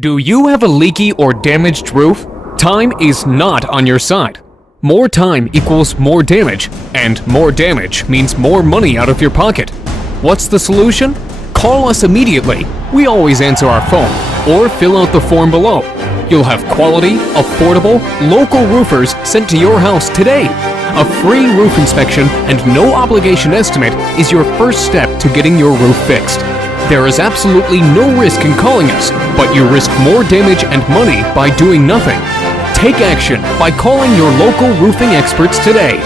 Do you have a leaky or damaged roof? Time is not on your side. More time equals more damage, and more damage means more money out of your pocket. What's the solution? Call us immediately. We always answer our phone, or fill out the form below. You'll have quality, affordable, local roofers sent to your house today. A free roof inspection and no obligation estimate is your first step to getting your roof fixed. There is absolutely no risk in calling us, but you risk more damage and money by doing nothing. Take action by calling your local roofing experts today.